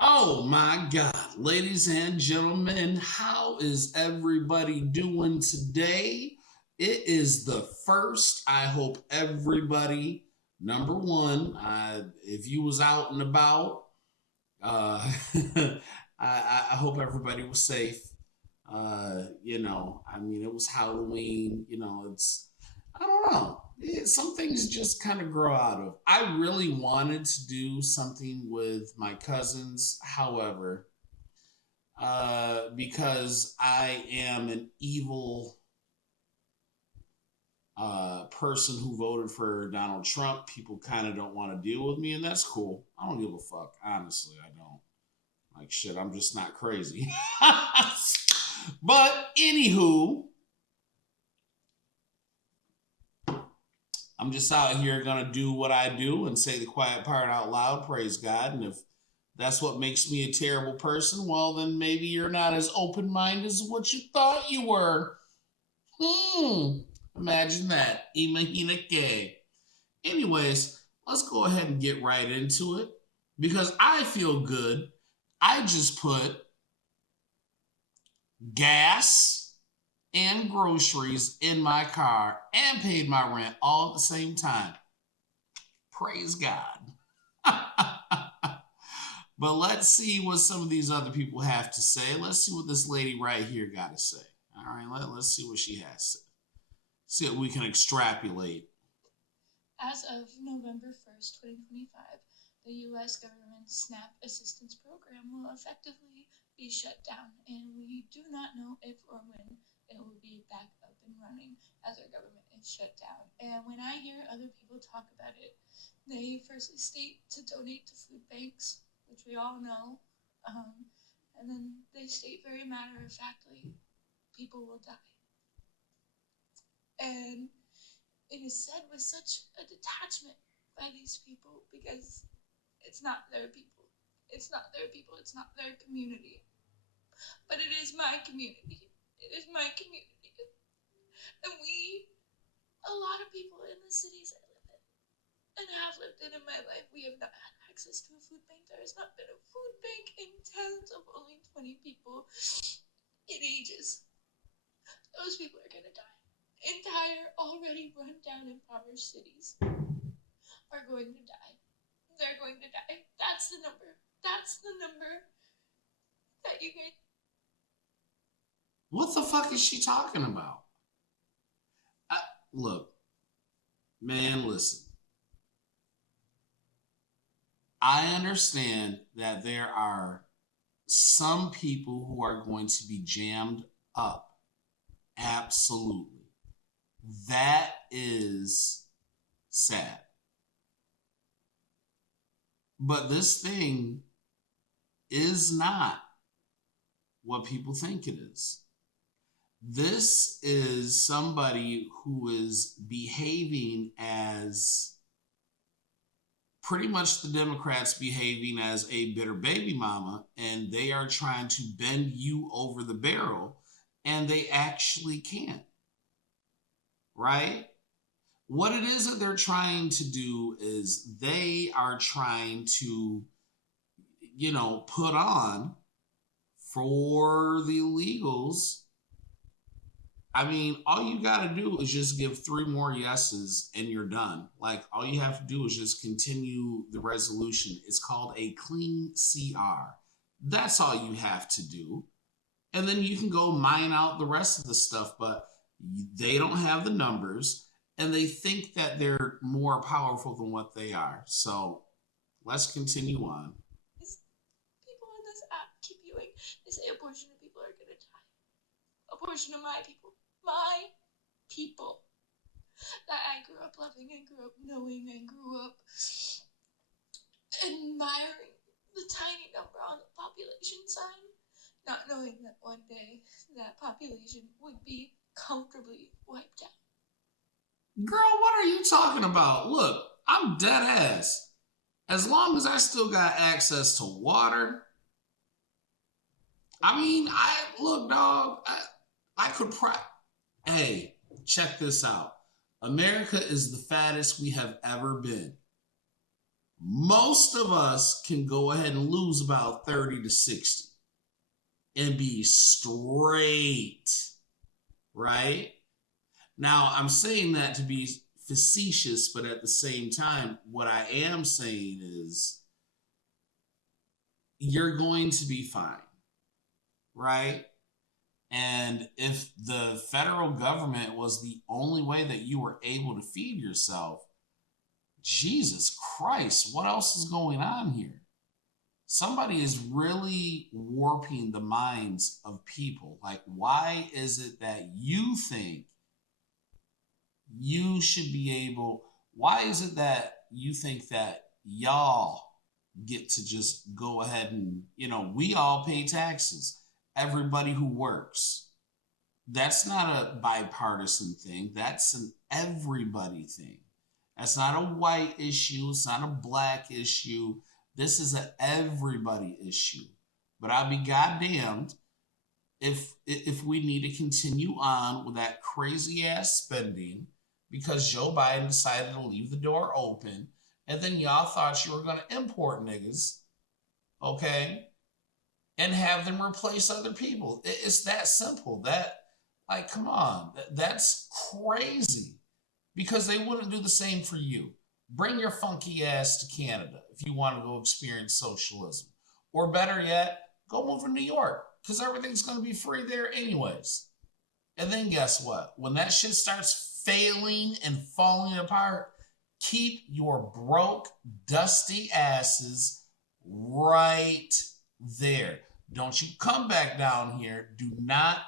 Oh my God, ladies and gentlemen, how is everybody doing today? It is the first. I hope everybody, number one, if you was out and about, I hope everybody was safe. I mean, it was Halloween. I don't know. Some things just kind of grow out of. I really wanted to do something with my cousins. However, because I am an evil person who voted for Donald Trump, people kind of don't want to deal with me, and that's cool. I don't give a fuck. Honestly, I don't. Like shit, I'm just not crazy. But anywho, I'm just out here gonna do what I do and say the quiet part out loud. Praise God. And if that's what makes me a terrible person, well, then maybe you're not as open minded as what you thought you were. Hmm. Imagine that. Imagine. Anyways, let's go ahead and get right into it because I feel good. I just put gas and groceries in my car and paid my rent all at the same time. Praise God. But let's see what some of these other people have to say. Let's see what this lady right here got to say. All right, let's see what she has to say. See what we can extrapolate. As of November 1st, 2025, the U.S. government's SNAP assistance program will effectively be shut down, and we do not know if or when it will be back up and running as our government is shut down. And when I hear other people talk about it, they firstly state to donate to food banks, which we all know, and then they state very matter of factly, people will die. And it is said with such a detachment by these people because it's not their people. It's not their people. It's not their community. But it is my community. It is my community. And a lot of people in the cities I live in and have lived in my life, we have not had access to a food bank. There has not been a food bank in towns of only 20 people in ages. Those people are going to die. Entire, already run down, impoverished cities are going to die. They're going to die. That's the number. That's the number that you get. What the fuck is she talking about? Look, man, listen. I understand that there are some people who are going to be jammed up. Absolutely. That is sad. But this thing is not what people think it is. This is somebody who is behaving as pretty much the Democrats behaving as a bitter baby mama, and they are trying to bend you over the barrel, and they actually can't. Right? What it is that they're trying to do is they are trying to, put on for the illegals. I mean, all you got to do is just give three more yeses and you're done. Like, all you have to do is just continue the resolution. It's called a clean CR. That's all you have to do. And then you can go mine out the rest of the stuff, but they don't have the numbers and they think that they're more powerful than what they are. So let's continue on. People in this app keep viewing. They say a portion of people are going to die. A portion of my people that I grew up loving and grew up knowing and grew up admiring the tiny number on the population sign, not knowing that one day that population would be comfortably wiped out. Girl, what are you talking about? Look, I'm dead ass. As long as I still got access to water, I mean, look, dog, I could Hey, check this out. America is the fattest we have ever been. Most of us can go ahead and lose about 30 to 60 and be straight, right? Now, I'm saying that to be facetious, but at the same time, what I am saying is you're going to be fine, right? And if the federal government was the only way that you were able to feed yourself, Jesus Christ, what else is going on here? Somebody is really warping the minds of people. Like, why is it that you think you should be able, why is it that you think that y'all get to just go ahead and, we all pay taxes, everybody who works. That's not a bipartisan thing. That's an everybody thing. That's not a white issue. It's not a black issue. This is an everybody issue. But I'll be goddamned if we need to continue on with that crazy ass spending because Joe Biden decided to leave the door open, and then y'all thought you were going to import niggas, okay, and have them replace other people. It's that simple. Like, come on, that's crazy because they wouldn't do the same for you. Bring your funky ass to Canada if you want to go experience socialism. Or better yet, go move to New York because everything's going to be free there anyways. And then guess what? When that shit starts failing and falling apart, keep your broke, dusty asses right there. Don't you come back down here. Do not,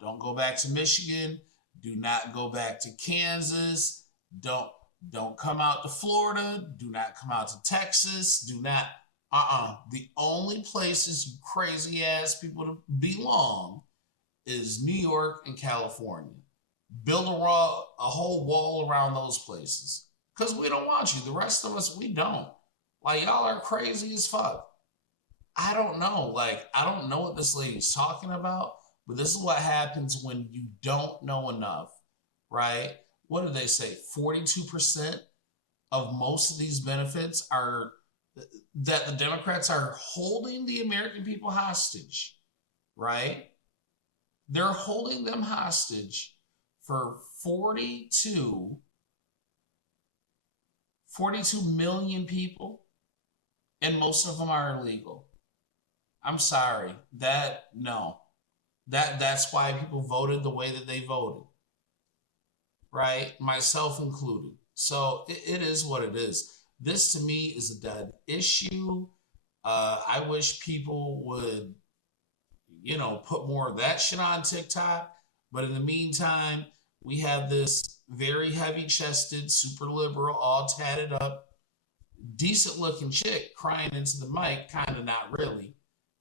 don't go back to Michigan. Do not go back to Kansas. Don't come out to Florida. Do not come out to Texas. Do not, The only places you crazy ass people belong is New York and California. Build a whole wall around those places because we don't want you. The rest of us, we don't. Like, y'all are crazy as fuck. I don't know. Like, I don't know what this lady's talking about, but this is what happens when you don't know enough, right? What did they say? 42% of most of these benefits are that the Democrats are holding the American people hostage, right? They're holding them hostage for 42 million people, and most of them are illegal. I'm sorry. That's why people voted the way that they voted. Right? Myself included. So it is what it is. This to me is a dead issue. I wish people would, put more of that shit on TikTok. But in the meantime, we have this very heavy chested, super liberal, all tatted up, decent looking chick crying into the mic, kind of not really,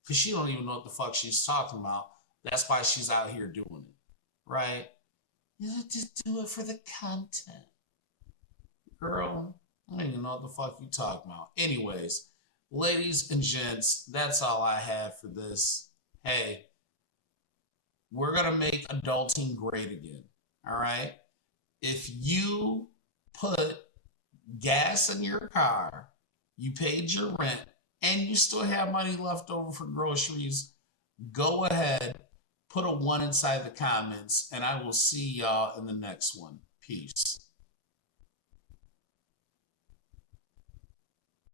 because she don't even know what the fuck she's talking about. That's why she's out here doing it, right? You just do it for the content. Girl, I don't even know what the fuck you talking about. Anyways, ladies and gents, that's all I have for this. Hey, we're going to make adulting great again, all right? If you put gas in your car, you paid your rent, and you still have money left over for groceries, go ahead, put a 1 inside the comments, and I will see y'all in the next one. Peace.